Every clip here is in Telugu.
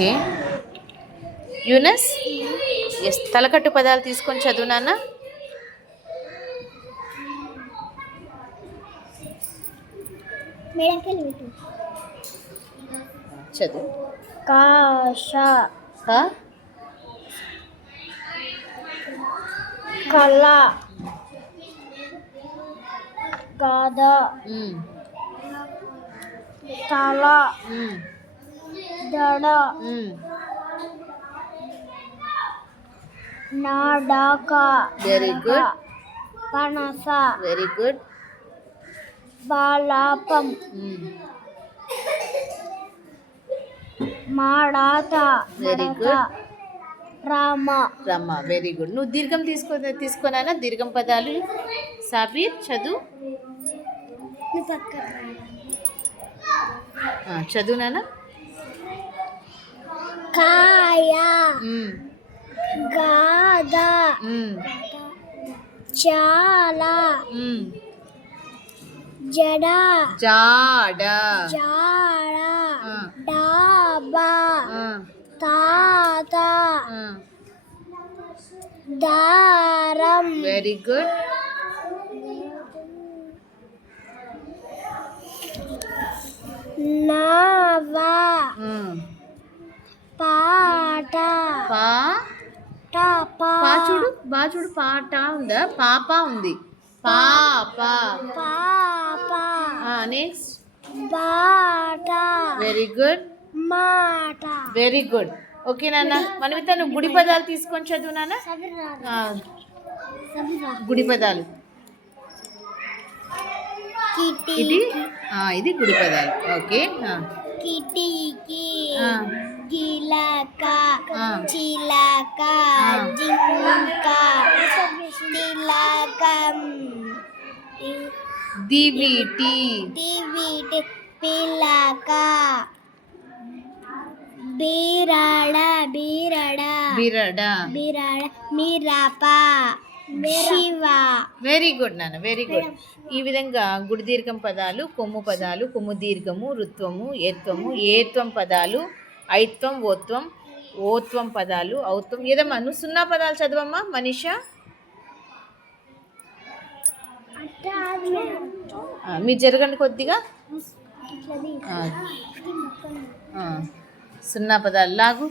ఓకే. యూనస్, ఎస్, తలకట్టు పదాలు తీసుకొని చదువు నాన్న. చదువు. కాష, కా, కళ, గద, తల, దడ, నడక, వెరీ గుడ్, పనస, వెరీ గుడ్, బాలాపం, మాడాత, వెరీ గుడ్, రామ. రమ, వెరీ గుడ్. నువ్వు దీర్ఘం తీసుకోనా? దీర్ఘం పదాలు సాబీర్ చదువు. చదువు నాన్న. కాయ, గాద, చాలా, జడ, జాడ, జాడ, డాబా, తాత, దారం, వెరీ గుడ్, నవ, పాట, పా, పా చూడు, బా చూడు, పాట ఉందా? పాప ఉంది. పాప. పాప, నెక్స్ట్ బాట, వెరీ గుడ్, మాట. Very good. ఓకే నాన్న. మనమిత నువ్వు గుడి పదాలు తీసుకొని చదువు నాన్న. గుడి పదాలు. ఇది ఇది గుడి పదాలు. ఓకే. కిటికీ, గిలక, చిలక, జింక, తిలకం, దివిటి, దివిటి, పిలక, బీరడ, బీరడ, బిరడ, బీరడ, మిరప, శివ. వెరీ గుడ్ నాన్న, వెరీ గుడ్. ఈ విధంగా గుడి దీర్ఘం పదాలు, కొమ్ము పదాలు, కొమ్ము దీర్ఘము, రుత్వము, ఏత్వము, ఏత్వం పదాలు, ఐత్వం, ఓత్వం, ఓత్వం పదాలు, ఔత్వం. ఏదమ్మా నువ్వు సున్నా పదాలు చదవమ్మా మనీషా. మీరు జరగండి కొద్దిగా. సున్నా పదాలు లాగు.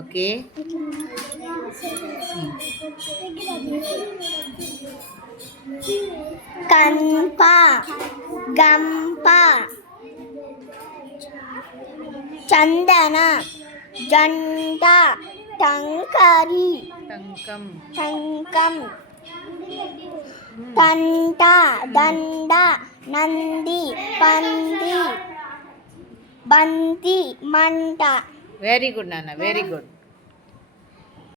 ఓకే. కంప, గంప, చందన, జంట, టంకరి, టంకం, టంకం, తంట, దండ, నంది, పంది, బంతి, మంట. వెరీ గుడ్ నాన్న, వెరీ గుడ్.